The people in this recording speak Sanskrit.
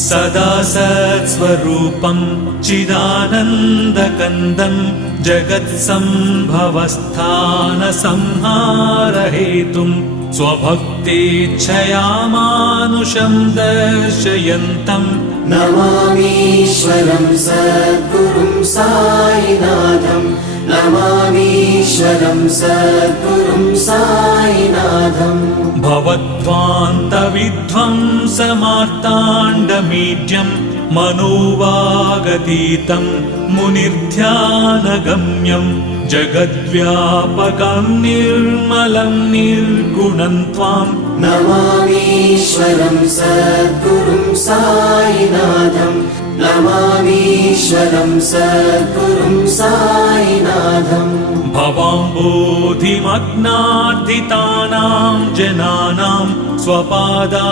सदा सत्स्वरूपं चिदानन्दकन्दं जगत्सम्भवस्थानसंहारहेतुं स्वभक्तेच्छया मानुषं दर्शयन्तम् नमामीश्वरं सद्गुरुं साईनाथं नमामीश्वरं सद्गुरुं साईनाथम् भवद्ध्वान्तविध्वंसमार्ताण्डमीड्यं मनोवागतीतं मुनिर्ध्यानगम्यं जगद्व्यापकं निर्मलं निर्गुणं त्वां नमामीश्वरं सद्गुरुं साईनाथं नमामीश्वरं सद्गुरुं साईनाथम् भवाम्बोधिमग्नार्दितानां जनानां स्वपादाश्रितानां